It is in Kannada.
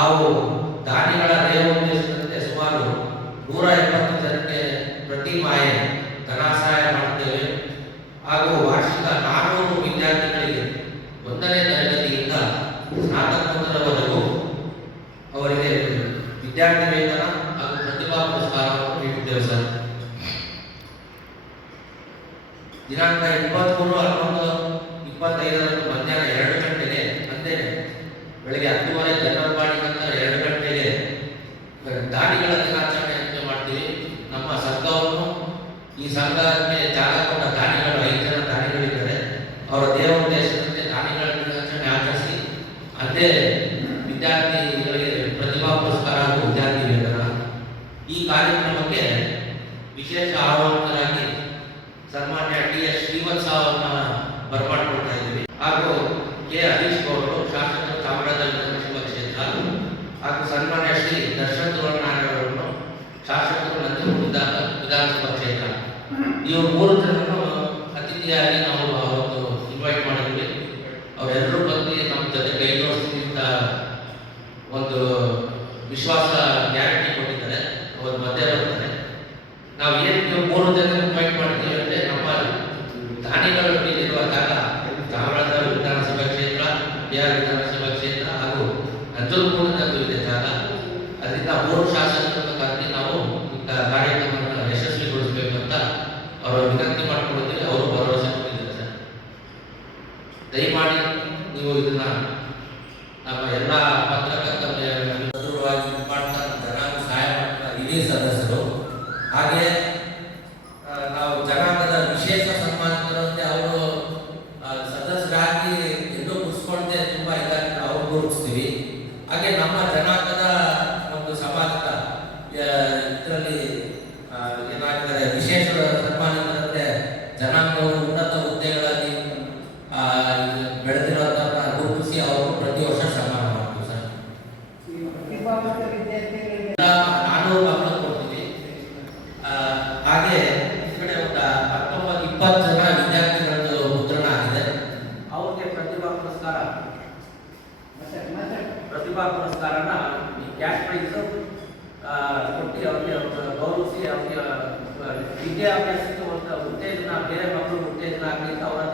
ನಾವು ದಾನಿಗಳ ದೇವಂದಿಸಿದಂತೆ ಸುಮಾರು ನೂರ ಎಪ್ಪತ್ತು ಜನಕ್ಕೆ ಪ್ರತಿ ಮಾಯೆ ಧನ ಸಹಾಯ ಮಾಡುತ್ತೇವೆ. ಹಾಗೂ ವಾರ್ಷಿಕ ನಾನ್ನೂರು ವಿದ್ಯಾರ್ಥಿಗಳಿಗೆ ಒಂದನೇ ತರಗತಿಯಿಂದ ಸ್ನಾತಕೋತ್ತರವರೆಗೂ ಅವರಿಗೆ ವಿದ್ಯಾರ್ಥಿ ವೇತನ ಹಾಗೂ ಪ್ರತಿಭಾ ಪುರಸ್ಕಾರವನ್ನು ನೀಡುತ್ತೇವೆ ಸರ್. ದಿನಾಂಕ ಇಪ್ಪತ್ಮೂರು ಹನ್ನೊಂದು ಇಪ್ಪತ್ತೈದರಂದು ಮಧ್ಯಾಹ್ನ ಎರಡು ಗಂಟೆಗೆ ಅಂದರೆ ಬೆಳಗ್ಗೆ ಹತ್ತುವರೆ ಜನರವಾಣಿ ನಂತರ ಎರಡು ಗಂಟೆಗೆ ದಾನಿಗಳ ದಿನಾಚರಣೆಯನ್ನು ಮಾಡ್ತೀವಿ ನಮ್ಮ ಸಂಘವನ್ನು ಈ ಸಂಘಕ್ಕೆ ಜಾಗ ಕೊಟ್ಟ ದಾನಿಗಳು ಐದು ಜನ ದಾನಿಗಳಿದ್ದಾರೆ ಅವರ ದೇವ ಉದ್ದೇಶದಂತೆ ದಾನಿಗಳ ದಿನಾಚರಣೆ ಆಚರಿಸಿ, ಅದೇ ವಿದ್ಯಾರ್ಥಿಗಳಿಗೆ ಪ್ರತಿಭಾ ಪುರಸ್ಕಾರ ಹಾಗೂ ವಿದ್ಯಾರ್ಥಿ ವೇತನ. ಈ ಕಾರ್ಯಕ್ರಮಕ್ಕೆ ವಿಶೇಷ ಆಹ್ವಾನಿತರಾಗಿ ಸನ್ಮಾನ್ಯ ಟಿ ಎಸ್ ಶ್ರೀವತ್ಸ ಅವರನ್ನ ಇದ್ದೀವಿ. ಹಾಗೂ ಕೆ. ಹರೀಶ್ ಗೌಡರು, ಶಾಸಕರು ಚಾಮರಾಜನಗರ ಕ್ಷೇತ್ರ ಹಾಗೂ ಸನ್ಮಾನ್ಯ ಶ್ರೀ ದರ್ಶನ್ ಅವರನ್ನು ಶಾಸಕರು ನಂಜನಗೂಡು ವಿಧಾನ ವಿಧಾನಸಭಾ ಕ್ಷೇತ್ರ ಇವರು ಮೂರು ಜನರನ್ನು ಅತಿಥಿಯಾಗಿ ನಾವು ಇನ್ವೈಟ್ ಮಾಡಿದ್ವಿ. ಅವರೆಲ್ಲರೂ ಬಂದು ನಮ್ಮ ಜೊತೆ ಕೈ ಜೋಡಿಸ್ತೀವಿ ಒಂದು ವಿಶ್ವಾಸ ಗ್ಯಾರಂಟಿ ಕೊಟ್ಟಿದ್ದಾರೆ. ಅವ್ರ ಮಧ್ಯೆ ಬರ್ತಾರೆ. ನಾವು ಏನು ಮೂರು ಜನ ಇನ್ವೈಟ್ ಮಾಡಿದ್ದೀವಿ ಅಂದರೆ ನಮ್ಮ ದಾನಿಗಳು ಇರುವ ಜಾಗ ಧಾರವಾಡ ವಿಧಾನಸಭಾ ಕ್ಷೇತ್ರ, ಬಿಹಾರ ವಿಧಾನಸಭಾ ಕ್ಷೇತ್ರ ಹಾಗೂ ನಂಜನಗೂಡಿನಲ್ಲೂ ಇದೆ ಜಾಗ. ಅದರಿಂದ ಮೂರು ಶಾಸಕರನ್ನು ಕರೆದಿ ನಾವು ಈ ಕ- ಕಾರ್ಯಕ್ರಮವನ್ನು ಯಶಸ್ವಿಗೊಳಿಸಬೇಕು ಅಂತ ಅವರು ವಿನಂತಿ ಮಾಡ್ಕೊಂಡಿದ್ದೀವಿ ಅವರು ಭರವಸೆ ಕೊಟ್ಟಿದ್ದಾರೆ ಸರ್. ದಯಮಾಡಿ ನೀವು ಇದನ್ನ ಪುರಸ್ಕಾರನ ಈ ಕ್ಯಾಶ್ ಪ್ರೈಸ್ ಕೊಟ್ಟು ಅವ್ರಿಗೆ ಅವ್ರ ಗೌರವಿಸಿ ಅವ್ರಿಗೆ ವಿದ್ಯಾಭ್ಯಾಸಕ್ಕೆ ಒಂದು ಉತ್ತೇಜನ, ಬೇರೆ ಮಕ್ಕಳು ಉತ್ತೇಜನ ಆಗಲಿ ಅಂತ ಅವರ